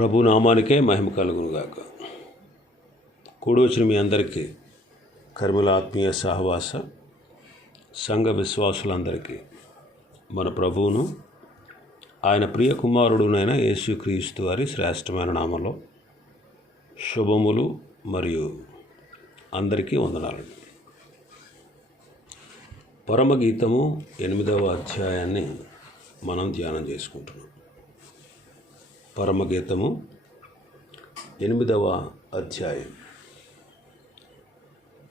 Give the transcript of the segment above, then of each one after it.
ప్రభు నామానికే మహిమ కలుగునుగాక. కూడి వచ్చిన మీ అందరికీ కర్మల ఆత్మీయ సహవాస సంఘ విశ్వాసులందరికీ మన ప్రభువును ఆయన ప్రియ కుమారుడునైన యేసుక్రీస్తు వారి శ్రేష్టమైన నామలో శుభములు మరియు అందరికీ వందనాలు. పరమగీతము ఎనిమిదవ అధ్యాయాన్ని మనం ధ్యానం చేసుకుంటున్నాం. పరమగీతము ఎనిమిదవ అధ్యాయం.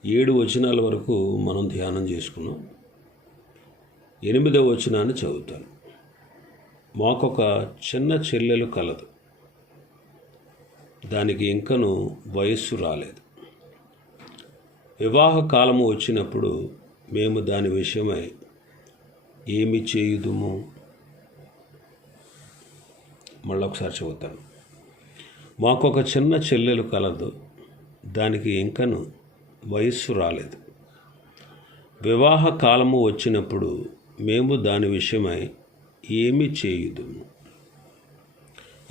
ఏడు వచనాల వరకు మనం ధ్యానం చేసుకున్నాం. ఎనిమిదవ వచనాన్ని చదువుతాను. మాకొక చిన్న చెల్లెలు కలదు. దానికి ఇంకను వయస్సు రాలేదు. వివాహ కాలము వచ్చినప్పుడు మేము దాని విషయమై ఏమి చేయుదుము? మళ్ళీ ఒకసారి చెబుతాను. మాకు ఒక చిన్న చెల్లెలు కలదు దానికి ఇంకను వయస్సు రాలేదు. వివాహ కాలము వచ్చినప్పుడు మేము దాని విషయమై ఏమి చేయుదుము?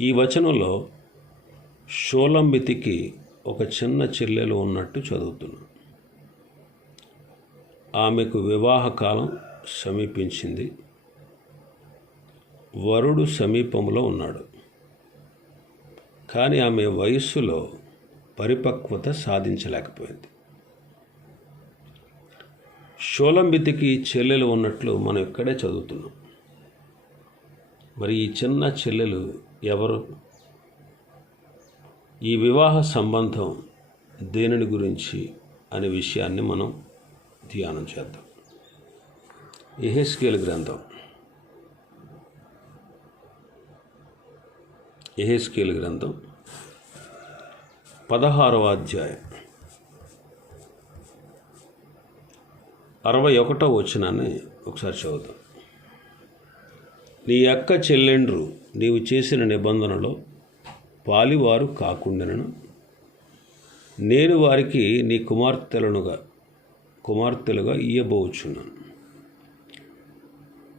ఈ వచనంలో షోలంబితికి ఒక చిన్న చెల్లెలు ఉన్నట్టు చదువుతున్నాం. ఆమెకు వివాహ కాలం సమీపించింది. వరుడు సమీపంలో ఉన్నాడు. కానీ ఆమె వయస్సులో పరిపక్వత సాధించలేకపోయింది. షోలంబితికి చెల్లెలు ఉన్నట్లు మనం ఇక్కడే చదువుతున్నాం. మరి ఈ చిన్న చెల్లెలు ఎవరు? ఈ వివాహ సంబంధం దేనిని గురించి అనే విషయాన్ని మనం ధ్యానం చేద్దాం. ఎహెస్కేల్ గ్రంథం ఎహెస్కేల్ గ్రంథం పదహారవ అధ్యాయం. అరవై ఒకటో వచ్చినాన్ని ఒకసారి చదువుతాం నీ అక్క చెల్లెండ్రు నీవు చేసిన నిబంధనలో పాలివారు కాకుండాను నేను వారికి నీ కుమార్తెలనుగా కుమార్తెలుగా ఇయ్యబోచున్నాను.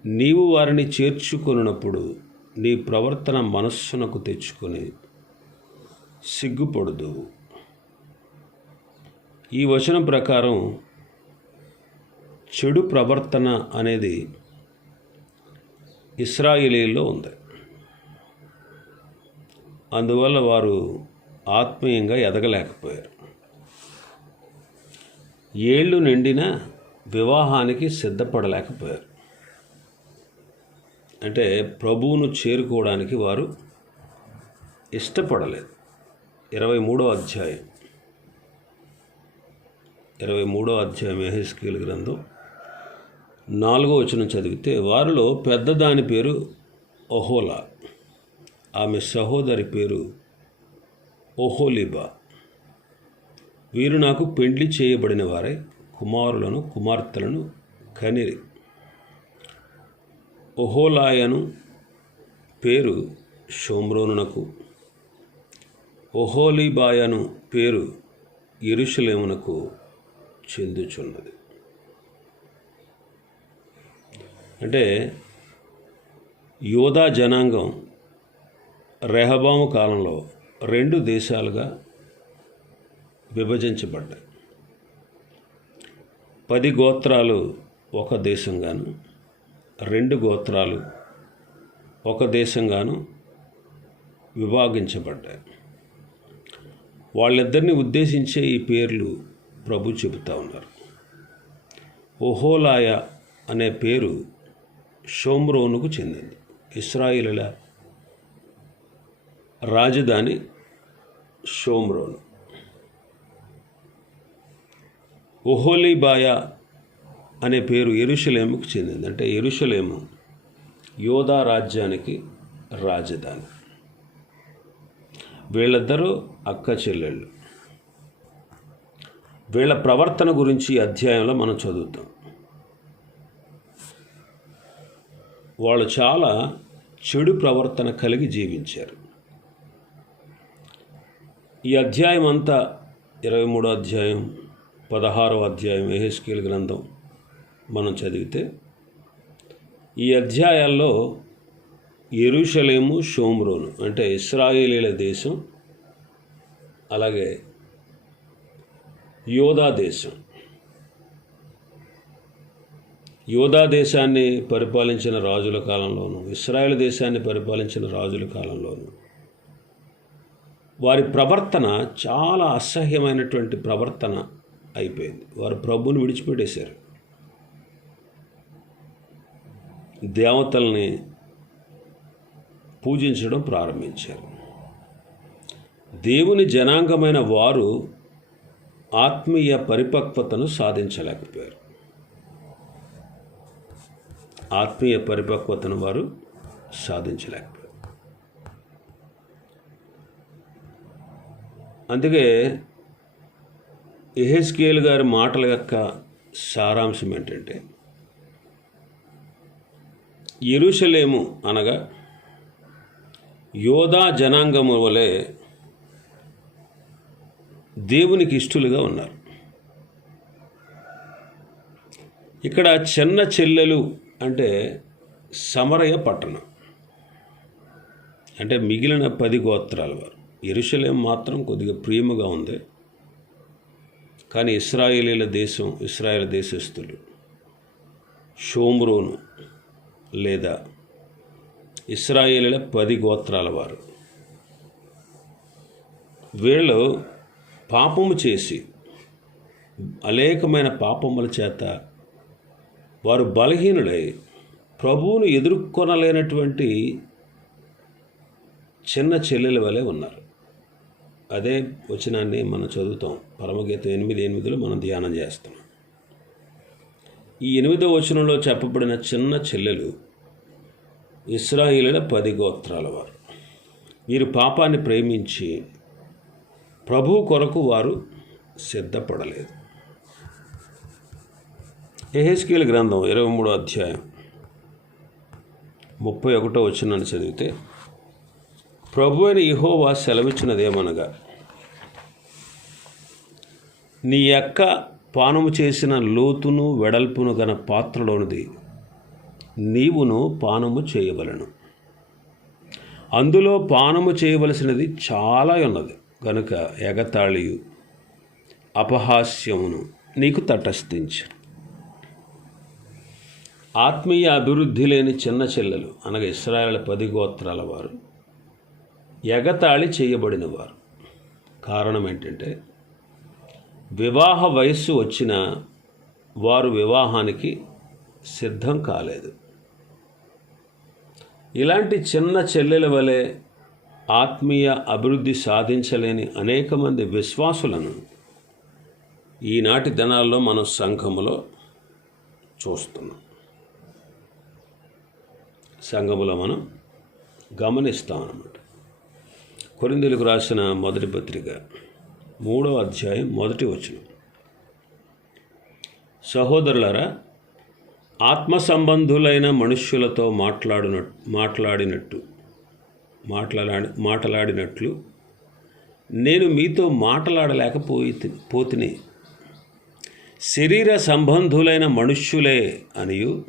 నీవు వారిని చేర్చుకొనినప్పుడు నీ ప్రవర్తన మనస్సునకు తెచ్చుకుని సిగ్గుపడదు. ఈ వచనం ప్రకారం చెడు ప్రవర్తన అనేది ఇస్రాయిలీలో ఉంది. అందువల్ల వారు ఆత్మీయంగా ఎదగలేకపోయారు. ఏళ్ళు నిండిన వివాహానికి సిద్ధపడలేకపోయారు. అంటే ప్రభువును చేరుకోవడానికి వారు ఇష్టపడలేదు. ఇరవై మూడో అధ్యాయం. ఇరవై మూడో అధ్యాయం ఎహెస్కేల్ గ్రంథం నాలుగో వచనం చదివితే వారిలో పెద్దదాని పేరు ఒహోలా ఆమె సహోదరి పేరు ఒహోలిబా. వీరు నాకు పెండ్లి చేయబడిన వారే కుమారులను కుమార్తెలను కనిరి. ఒహోలాయను పేరు షోమ్రోనునకు ఒహోలిబాయను పేరు ఇరుషలేమునకు చెందుచున్నది. అంటే యోధా జనాంగం రెహబాము కాలంలో రెండు దేశాలుగా విభజించబడ్డాయి. పది గోత్రాలు ఒక దేశంగాను రెండు గోత్రాలు ఒక దేశంగాను విభాగించబడ్డాయి. వాళ్ళిద్దరిని ఉద్దేశించే ఈ పేర్లు ప్రభు చెబుతా ఉన్నారు. ఓహోలాయ అనే పేరు షోమ్రోనుకు చెందింది. ఇస్రాయిల రాజధాని షోమ్రోను. ఓహోలీబాయ అనే పేరు ఎరుషలేముకు చెందింది. అంటే ఎరుషలేము యోధా రాజ్యానికి రాజధాని. వీళ్ళిద్దరూ అక్క చెల్లెళ్ళు. వీళ్ళ ప్రవర్తన గురించి ఈ అధ్యాయంలో మనం చదువుతాం. వాళ్ళు చాలా చెడు ప్రవర్తన కలిగి జీవించారు. ఈ అధ్యాయం అంతా ఇరవై మూడో అధ్యాయం పదహారో అధ్యాయం ఎహెస్కేల్ గ్రంథం మనం చదివితే ఈ అధ్యాయాల్లో ఎరుషలేము షోమ్రోను అంటే ఇస్రాయేలీల దేశం అలాగే యోధా దేశం. యోధా దేశాన్ని పరిపాలించిన రాజుల కాలంలోనూ ఇస్రాయేల్ దేశాన్ని పరిపాలించిన రాజుల కాలంలోనూ వారి ప్రవర్తన చాలా అసహ్యమైనటువంటి ప్రవర్తన అయిపోయింది. వారు ప్రభుని విడిచిపెట్టేశారు. దేవతల్ని పూజించడం ప్రారంభించారు. దేవుని జనాంగమైన వారు ఆత్మీయ పరిపక్వతను సాధించలేకపోయారు. ఆత్మీయ పరిపక్వతను వారు సాధించలేకపోయారు. అందుకే ఎహెస్కేల్ గారి మాటల యొక్క సారాంశం ఏంటంటే ఎరుషలేము అనగా యోధా జనాంగము వలె దేవునికి ఇష్టలుగా ఉన్నారు. ఇక్కడ చిన్న చెల్లెలు అంటే సమరయ పట్టణం. అంటే మిగిలిన పది గోత్రాల వారు. ఎరుషలేం మాత్రం కొద్దిగా ప్రియముగా ఉంది. కానీ ఇస్రాయేలీల దేశం ఇస్రాయేల్ దేశస్థులు షోమ్రోను లేదా ఇస్రాయేలీల పది గోత్రాల వారు. వీళ్ళు పాపము చేసి అనేకమైన పాపముల చేత వారు బలహీనులై ప్రభువును ఎదుర్కొనలేనటువంటి చిన్న చెల్లెల వలె ఉన్నారు. అదే వచనాన్ని మనం చదువుతాం. పరమగీతం ఎనిమిది ఎనిమిదిలో మనం ధ్యానం చేస్తాం. ఈ ఎనిమిదో వచనంలో చెప్పబడిన చిన్న చెల్లెలు ఇస్రాయిలుల పది గోత్రాల వారు. వీరు పాపాన్ని ప్రేమించి ప్రభు కొరకు వారు సిద్ధపడలేదు. ఎహెస్కేల్ గ్రంథం ఇరవై మూడో అధ్యాయం ముప్పై ఒకటో వచ్చినని చదివితే ప్రభు అయిన ఇహోవా సెలవిచ్చినదేమనగా నీ యొక్క పానము చేసిన లోతును వెడల్పును గన పాత్రలోనిది నీవును పానము చేయవలను. అందులో పానము చేయవలసినది చాలా ఉన్నది కనుక ఎగతాళియు అపహాస్యమును నీకు తటస్థించు. ఆత్మీయ అభివృద్ధి లేని చిన్న చెల్లెలు అనగా ఇస్రాయల పది గోత్రాల వారు ఎగతాళి చేయబడిన వారు. కారణం ఏంటంటే వివాహ వయస్సు వచ్చిన వారు వివాహానికి సిద్ధం కాలేదు. ఇలాంటి చిన్న చెల్లెల వలె ఆత్మీయ అభివృద్ధి సాధించలేని అనేక మంది విశ్వాసులను ఈనాటి దినాల్లో మనం సంఘములో చూస్తున్నాం. సంఘములో మనం గమనిస్తాం అన్నమాట. కొరిందులకు రాసిన మొదటి పత్రిక మూడవ అధ్యాయం మొదటి వచనం. సహోదరులరా ఆత్మ సంబంధులైన మనుష్యులతో మాట్లాడిన మాట్లాడినట్టు మాట్లాడి మాట్లాడినట్లు నేను మీతో మాట్లాడలేకపోయి పోతిని. శరీర సంబంధులైన మనుష్యులే అనియు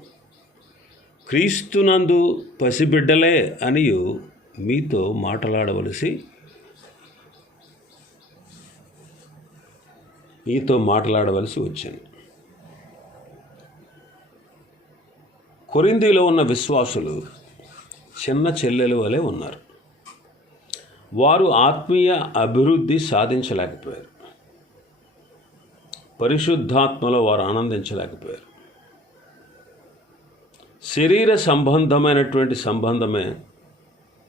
క్రీస్తునందు పసిబిడ్డలే అనియు మీతో మాట్లాడవలసి నీతో మాట్లాడవలసి వచ్చింది. కొరిందీలో ఉన్న విశ్వాసులు చిన్న చెల్లెలు వలె ఉన్నారు. వారు ఆత్మీయ అభివృద్ధి సాధించలేకపోయారు. పరిశుద్ధాత్మలో వారు ఆనందించలేకపోయారు. శరీర సంబంధమైనటువంటి సంబంధమే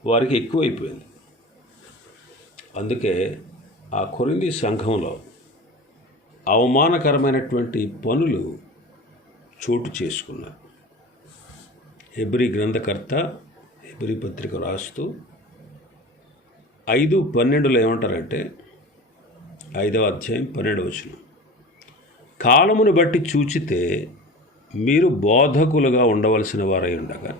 వారికి ఎక్కువైపోయింది. అందుకే ఆ కొరింది సంఘంలో అవమానకరమైనటువంటి పనులు చోటు చేసుకున్నారు. హెబ్రి గ్రంథకర్త హెబ్రి పత్రిక రాస్తూ ఐదు పన్నెండులో ఏమంటారంటే ఐదవ అధ్యాయం పన్నెండు వచనం కాలమును బట్టి చూచితే మీరు బోధకులుగా ఉండవలసిన వారై ఉండగా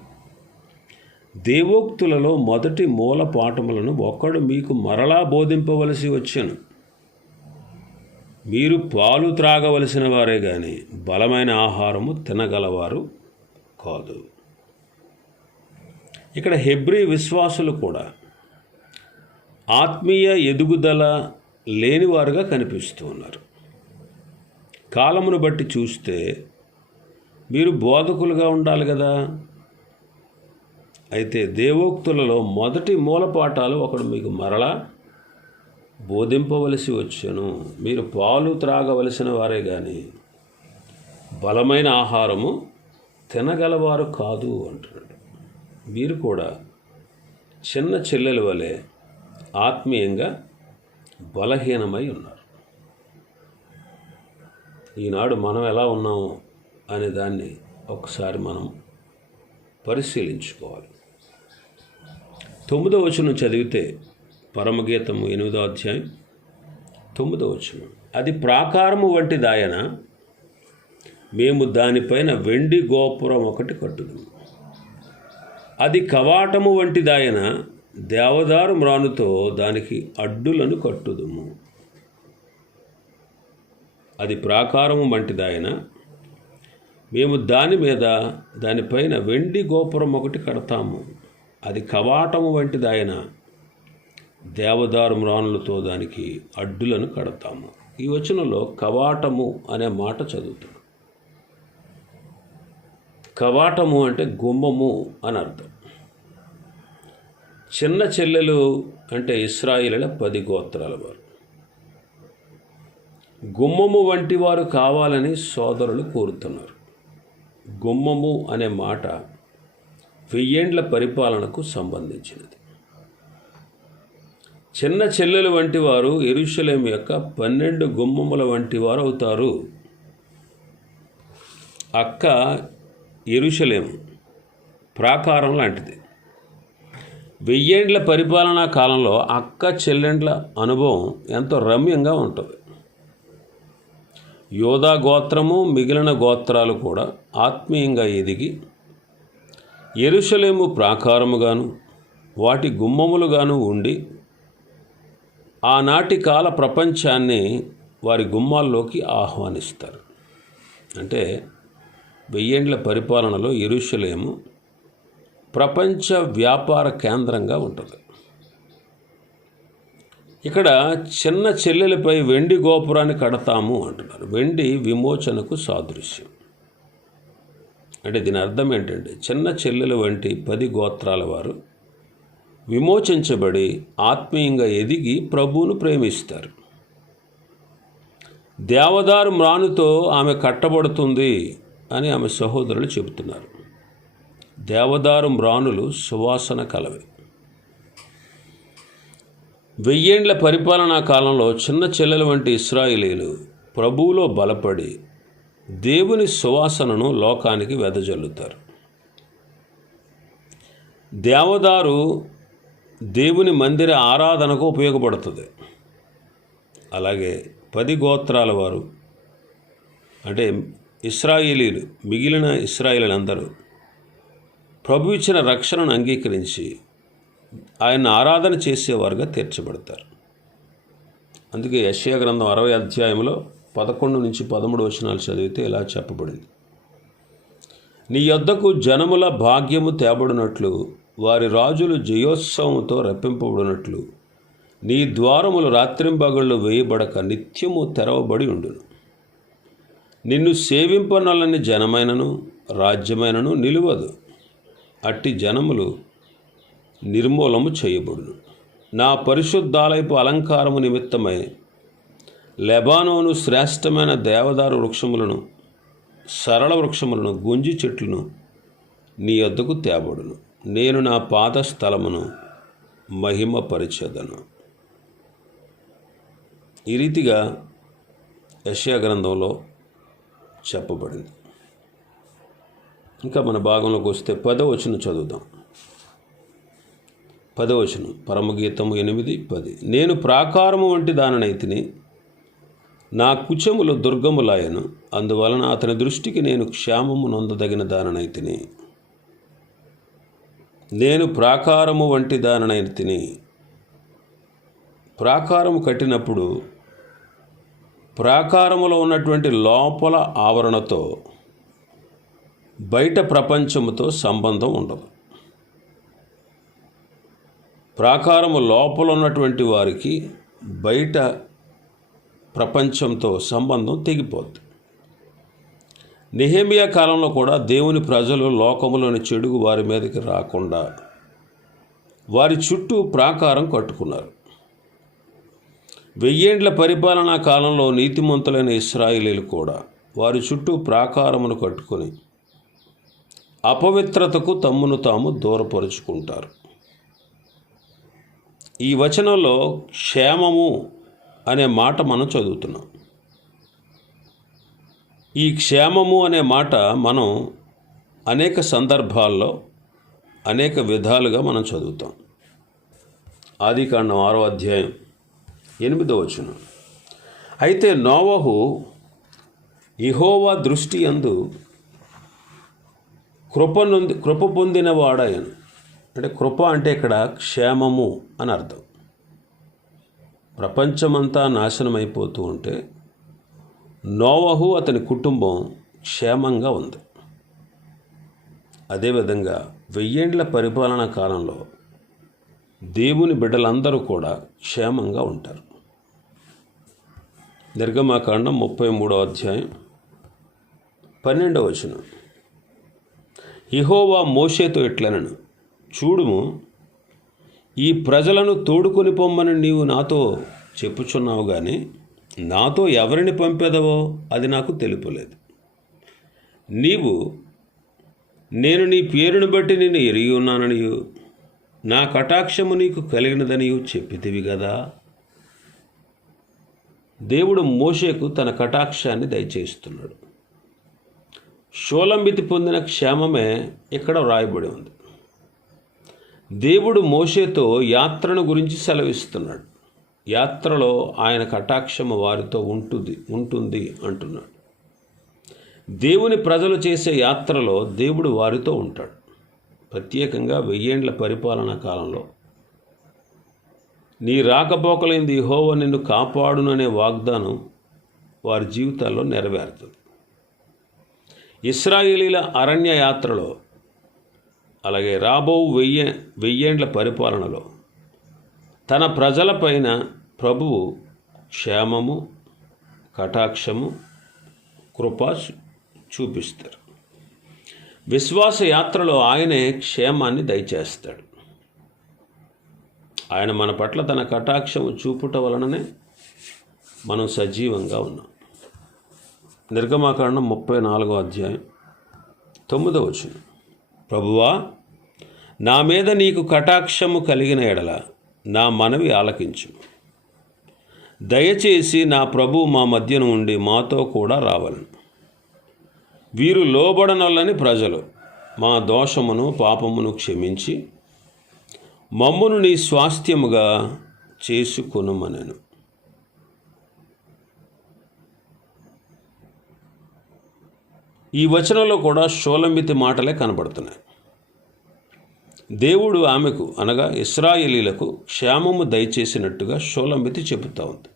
దేవోక్తులలో మొదటి మూల పాఠములను ఒక్కడు మీకు మరలా బోధింపవలసి వచ్చాను. మీరు పాలు త్రాగవలసిన వారే కానీ బలమైన ఆహారము తినగలవారు కాదు. ఇక్కడ హెబ్రీ విశ్వాసులు కూడా ఆత్మీయ ఎదుగుదల లేనివారుగా కనిపిస్తూ ఉన్నారు. కాలమును బట్టి చూస్తే మీరు బోధకులుగా ఉండాలి కదా. అయితే దేవోక్తులలో మొదటి మూలపాఠాలు ఒకడు మీకు మరలా బోధింపవలసి వచ్చాను. మీరు పాలు త్రాగవలసిన వారే కానీ బలమైన ఆహారము తినగలవారు కాదు అంటున్నాడు. మీరు కూడా చిన్న చెల్లెల వలె ఆత్మీయంగా బలహీనమై ఉన్నారు. ఈనాడు మనం ఎలా ఉన్నాము అనే దాన్ని ఒకసారి మనం పరిశీలించుకోవాలి. తొమ్మిదో వచనం చదివితే పరమగీతము ఎనిమిదో అధ్యాయం తొమ్మిదో వచనం. అది ప్రాకారము వంటి దాయన మేము దానిపైన వెండి గోపురం ఒకటి కట్టుదుము. అది కవాటము వంటి దాయన దేవదారు మ్రానుతో దానికి అడ్డులను కట్టుదుము. అది ప్రాకారము వంటిదాయన మేము దాని మీద దానిపైన వెండి గోపురం ఒకటి కడతాము. అది కవాటము వంటిదాయన దేవదారు మ్రానులతో దానికి అడ్డులను కడతాము. ఈ వచనంలో కవాటము అనే మాట చదువుతాం కవాటము అంటే గుమ్మము అని అర్థం. చిన్న చెల్లెలు అంటే ఇస్రాయిల పది గోత్రాల వారు. గుమ్మము వంటి వారు కావాలని సోదరులు కోరుతున్నారు. గుమ్మము అనే మాట వెయ్యేండ్ల పరిపాలనకు సంబంధించినది. చిన్న చెల్లెలు వంటి వారు ఎరుషలేం యొక్క పన్నెండు గుమ్మముల వంటి వారు అవుతారు. అక్క ఎరుషలేం ప్రాకారం లాంటిది. వెయ్యేండ్ల పరిపాలనా కాలంలో అక్క చెల్లెండ్ల అనుభవం ఎంతో రమ్యంగా ఉంటుంది. యోధా గోత్రము మిగిలిన గోత్రాలు కూడా ఆత్మీయంగా ఎదిగి ఎరుషలేము ప్రాకారముగాను వాటి గుమ్మములుగాను ఉండి ఆనాటి కాల ప్రపంచాన్ని వారి గుమ్మాల్లోకి ఆహ్వానిస్తారు. అంటే వెయ్యేండ్ల పరిపాలనలో ఎరుషలేము ప్రపంచ వ్యాపార కేంద్రంగా ఉంటుంది. ఇక్కడ చిన్న చెల్లెలపై వెండి గోపురాన్ని కడతాము అంటున్నారు. వెండి విమోచనకు సాదృశ్యం. అంటే దీని అర్థం ఏంటంటే చిన్న చెల్లెలు వంటి పది గోత్రాల వారు విమోచించబడి ఆత్మీయంగా ఎదిగి ప్రభువును ప్రేమిస్తారు. దేవదారు మ్రానుతో ఆమె కట్టబడుతుంది అని ఆమె సహోదరులు చెబుతున్నారు. దేవదారు మ్రానులు సువాసన కలవి. వెయ్యేండ్ల పరిపాలనా కాలంలో చిన్న చెల్లెల వంటి ఇస్రాయిలీలు ప్రభువులో బలపడి దేవుని సువాసనను లోకానికి వెదజల్లుతారు. దేవదారు దేవుని మందిర ఆరాధనకు ఉపయోగపడుతుంది. అలాగే పది గోత్రాల వారు అంటే ఇస్రాయేలీలు మిగిలిన ఇస్రాయేలీలందరూ ప్రభు ఇచ్చిన రక్షణను అంగీకరించి ఆయన ఆరాధన చేసేవారుగా తీర్చబడతారు. అందుకే యశ్యా గ్రంథం అరవై అధ్యాయంలో పదకొండు నుంచి పదమూడు వచనాలు చదివితే ఇలా చెప్పబడింది. నీ యొద్దకు జనముల భాగ్యము తేబడినట్లు వారి రాజులు జయోత్సవంతో రప్పింపబడినట్లు. నీ ద్వారములు రాత్రింబగళ్ళు వేయబడక నిత్యము తెరవబడి ఉండును. నిన్ను సేవింపనలని జనమైనను రాజ్యమైనను నిలువదు. అట్టి జనములు నిర్మూలము చేయబడును. నా పరిశుద్ధాలయపు అలంకారము నిమిత్తమై లెబానోను శ్రేష్టమైన దేవదారు వృక్షములను సరళ వృక్షములను గుంజి చెట్లను నీ వద్దకు తేబడును. నేను నా పాత స్థలమును మహిమపరిచెదను. ఈ రీతిగా యశ్యా గ్రంథంలో చెప్పబడింది. ఇంకా మన భాగంలోకి వస్తే పదవచనం చదువుదాం. పదవచనం పరమగీతము ఎనిమిది పది. నేను ప్రాకారము వంటి దానినైతిని నా కుచములు దుర్గములాయను. అందువలన అతని దృష్టికి నేను క్షేమము నొందదగిన దానినైతిని. నేను ప్రాకారము వంటి దాననైతిని ప్రాకారము కట్టినప్పుడు ప్రాకారములో ఉన్నటువంటి లోపల ఆవరణతో బయట ప్రపంచముతో సంబంధం ఉండదు. ప్రాకారము లోపల ఉన్నటువంటి వారికి బయట ప్రపంచంతో సంబంధం తెగిపోద్ది. నెహేమియా కాలంలో కూడా దేవుని ప్రజలు లోకములోని చెడుగు వారి మీదకి రాకుండా వారి చుట్టూ ప్రాకారం కట్టుకున్నారు. వెయ్యేండ్ల పరిపాలనా కాలంలో నీతిమంతులైన ఇస్రాయిలీలు కూడా వారి చుట్టూ ప్రాకారమును కట్టుకొని అపవిత్రతకు తమ్మును తాము దూరపరుచుకుంటారు. ఈ వచనంలో క్షేమము అనే మాట మనం చదువుతున్నాం. ఈ క్షేమము అనే మాట మనం అనేక సందర్భాల్లో అనేక విధాలుగా మనం చదువుతాం. ఆదికాండం ఆరో అధ్యాయం ఎనిమిదో వచనం. అయితే నోవహు ఇహోవా దృష్టి అందు కృప నొంది కృప పొందిన వాడాయను. అంటే కృప అంటే ఇక్కడ క్షేమము అని అర్థం. ప్రపంచమంతా నాశనమైపోతూ ఉంటే నోవహు అతని కుటుంబం క్షేమంగా ఉంది. అదేవిధంగా వెయ్యేండ్ల పరిపాలనా కాలంలో దేవుని బిడ్డలందరూ కూడా క్షేమంగా ఉంటారు. నిర్గమాకాండం ముప్పై మూడో అధ్యాయం పన్నెండవ వచనం. ఇహోవా మోషేతో ఇట్లనను చూడుము ఈ ప్రజలను తోడుకొని పొమ్మని నీవు నాతో చెప్పుచున్నావు కానీ నాతో ఎవరిని పంపేదవో అది నాకు తెలుపలేదు. నీవు నేను నీ పేరును బట్టి నిన్ను ఎరిగి ఉన్నాననియు నా కటాక్షము నీకు కలిగినదనియు చెప్పితివి కదా దేవుడు మోషేకు తన కటాక్షాన్ని దయచేస్తున్నాడు షోలంబితి పొందిన క్షేమమే ఇక్కడ వ్రాయబడి ఉంది. దేవుడు మోషేతో యాత్రను గురించి సెలవిస్తున్నాడు. యాత్రలో ఆయన కటాక్షము వారితో ఉంటుంది ఉంటుంది అంటున్నాడు. దేవుని ప్రజలు చేసే యాత్రలో దేవుడు వారితో ఉంటాడు. ప్రత్యేకంగా వెయ్యేండ్ల పరిపాలనా కాలంలో. నీ రాకపోకలైంది హోవ నిన్ను కాపాడుననే వాగ్దానం వారి జీవితాల్లో నెరవేరుతుంది. ఇస్రాయేలీల అరణ్య యాత్రలో అలాగే రాబో వెయ్య వెయ్యేండ్ల పరిపాలనలో తన ప్రజలపైన ప్రభువు క్షేమము కటాక్షము కృప చూపిస్తారు. విశ్వాస యాత్రలో ఆయనే క్షేమాన్ని దయచేస్తాడు. ఆయన మన పట్ల తన కటాక్షము చూపుట వలననే మనం సజీవంగా ఉన్నాం. నిర్గమాకాండం ముప్పై నాలుగో అధ్యాయం తొమ్మిదో వచ్చింది ప్రభువా నా మీద నీకు కటాక్షము కలిగిన ఎడల నా మనవి ఆలకించు. దయచేసి నా ప్రభు మా మధ్యన ఉండి మాతో కూడా రావాలను. వీరు లోబడనల్లని ప్రజలు. మా దోషమును పాపమును క్షమించి మమ్మును నీ స్వాస్థ్యముగా చేసుకొనుమనెను. ఈ వచనంలో కూడా షోలంబితి మాటలే కనబడుతున్నాయి. దేవుడు ఆమెకు అనగా ఇస్రాయేలీలకు క్షేమము దయచేసినట్టుగా షోలంబితి చెబుతా ఉంది.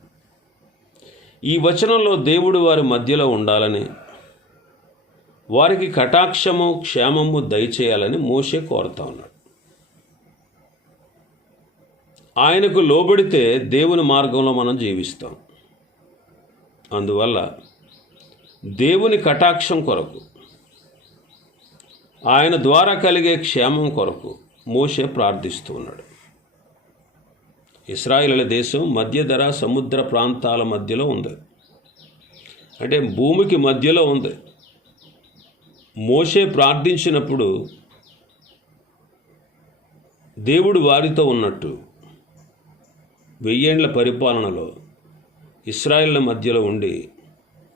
ఈ వచనంలో దేవుడు వారి మధ్యలో ఉండాలని వారికి కటాక్షము క్షేమము దయచేయాలని మోషే కోరుతా ఉన్నాడు. ఆయనకు లోబడితే దేవుని మార్గంలో మనం జీవిస్తాం. అందువల్ల దేవుని కటాక్షం కొరకు ఆయన ద్వారా కలిగే క్షేమం కొరకు మోషే ప్రార్థిస్తూ ఉన్నాడు ఇస్రాయిల దేశం మధ్యధర సముద్ర ప్రాంతాల మధ్యలో ఉంది. అంటే భూమికి మధ్యలో ఉంది. మోషే ప్రార్థించినప్పుడు దేవుడు వారితో ఉన్నట్టు వెయ్యేండ్ల పరిపాలనలో ఇస్రాయిళ్ళ మధ్యలో ఉండి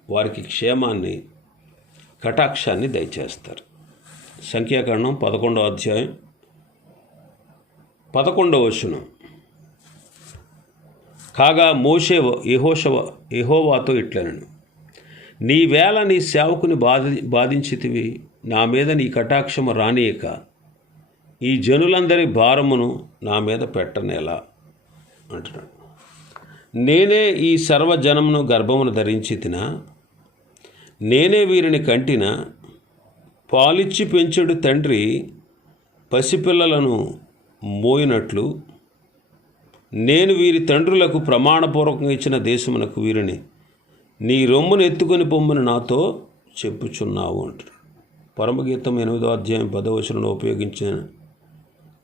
వారికి క్షేమాన్ని కటాక్షాన్ని దయచేస్తారు. సంఖ్యాకరణం పదకొండవ అధ్యాయం పదకొండవ వచనం. కాగా మోషే యహోషవ యహోవాతో ఇట్లనను. నీ వేళ నీ సేవకుని బాధి బాధించితివి నా మీద నీ కటాక్షము రానియక. ఈ జనులందరి భారమును నా మీద పెట్టనేలా అంటున్నాడు. నేనే ఈ సర్వజనమును గర్భమును ధరించి తినా నేనే వీరిని కంటిన పాలిచ్చి పెంచుడు తండ్రి పసిపిల్లలను మోయినట్లు నేను వీరి తండ్రులకు ప్రమాణపూర్వకంగా ఇచ్చిన దేశమునకు వీరిని నీ రొమ్మును ఎత్తుకొని పొమ్మని నాతో చెప్పుచున్నావు అంటారు పరమగీతం ఎనిమిదో అధ్యాయం పదవచనంలో ఉపయోగించిన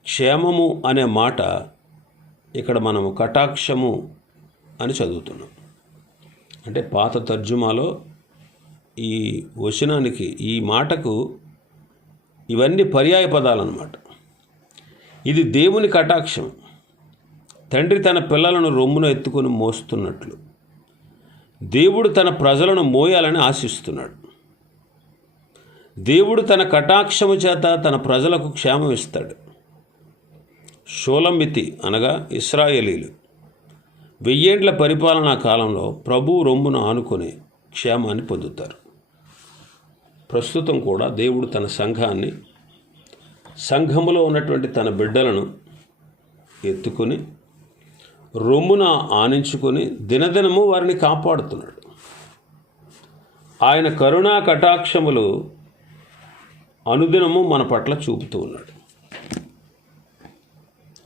క్షేమము అనే మాట ఇక్కడ మనము కటాక్షము అని చదువుతున్నాం. అంటే పాత తర్జుమాలో ఈ వచనానికి ఈ మాటకు ఇవన్నీ పర్యాయ పదాలు అన్నమాట ఇది దేవుని కటాక్షం. తండ్రి తన పిల్లలను రొమ్మున ఎత్తుకొని మోస్తున్నట్లు. దేవుడు తన ప్రజలను మోయాలని ఆశిస్తున్నాడు. దేవుడు తన కటాక్షము చేత తన ప్రజలకు క్షేమం ఇస్తాడు. షోలమితి అనగా ఇస్రాయేలీలు. వెయ్యేండ్ల పరిపాలనా కాలంలో ప్రభు రొమ్మును ఆనుకొని క్షేమాన్ని పొందుతారు. ప్రస్తుతం కూడా దేవుడు తన సంఘాన్ని సంఘములో ఉన్నటువంటి తన బిడ్డలను ఎత్తుకొని రొమ్మున ఆనించుకొని దినదినము వారిని కాపాడుతున్నాడు. ఆయన కరుణా కటాక్షములు అనుదినము మన పట్ల చూపుతూ ఉన్నాడు.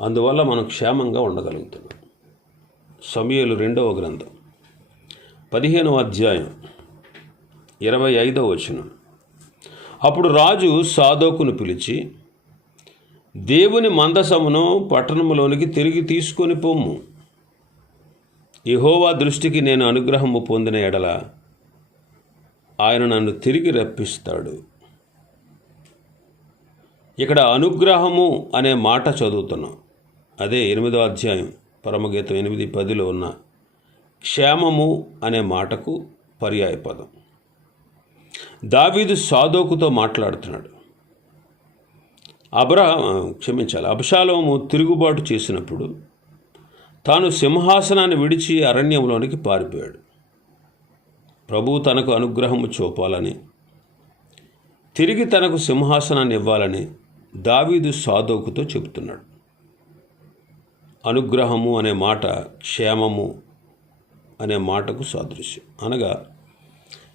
అందువల్ల మనం క్షేమంగా ఉండగలుగుతున్నాం. సమయలు రెండవ గ్రంథం పదిహేనవ అధ్యాయం ఇరవై ఐదవ వచనం. అప్పుడు రాజు సాధోకును పిలిచి దేవుని మందసమును పట్టణములోనికి తిరిగి తీసుకొని పొమ్ము యెహోవా దృష్టికి నేను అనుగ్రహము పొందిన ఎడల ఆయన నన్ను తిరిగి రప్పిస్తాడు. ఇక్కడ అనుగ్రహము అనే మాట చదువుతున్నాం. అదే ఎనిమిదో అధ్యాయం పరమగీతం ఎనిమిది పదిలో ఉన్న క్షేమము అనే మాటకు పర్యాయ పదం దావీదు సాదోకుతో మాట్లాడుతున్నాడు. అబ్రహ క్షమించాలి. అబ్షాలోము తిరుగుబాటు చేసినప్పుడు తాను సింహాసనాన్ని విడిచి అరణ్యంలోనికి పారిపోయాడు. ప్రభు తనకు అనుగ్రహము చూపాలని తిరిగి తనకు సింహాసనాన్ని ఇవ్వాలని దావీదు సాదోకుతో చెబుతున్నాడు. అనుగ్రహము అనే మాట క్షేమము అనే మాటకు సాదృశ్యం. అనగా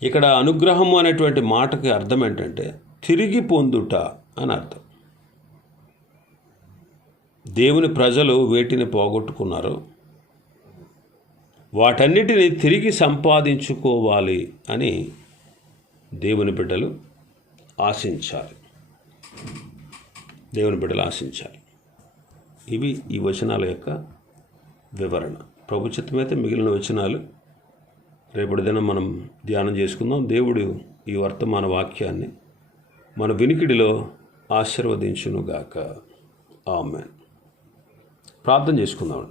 ఇక్కడ అనుగ్రహము అనేటువంటి మాటకి అర్థం ఏంటంటే తిరిగి పొందుట అని అర్థం. దేవుని ప్రజలు వేటిని పోగొట్టుకున్నారో వాటన్నిటిని తిరిగి సంపాదించుకోవాలి అని దేవుని బిడ్డలు ఆశించాలి. దేవుని బిడ్డలు ఆశించాలి. ఇవి ఈ వచనాల యొక్క వివరణ. ప్రభుత్వమైతే మిగిలిన వచనాలు రేపటి దినం మనం ధ్యానం చేసుకుందాం. దేవుడు ఈ వర్తమాన వాక్యాన్ని మన వినికిడిలో ఆశీర్వదించునుగాక. ఆమె ప్రార్థన చేసుకుందాం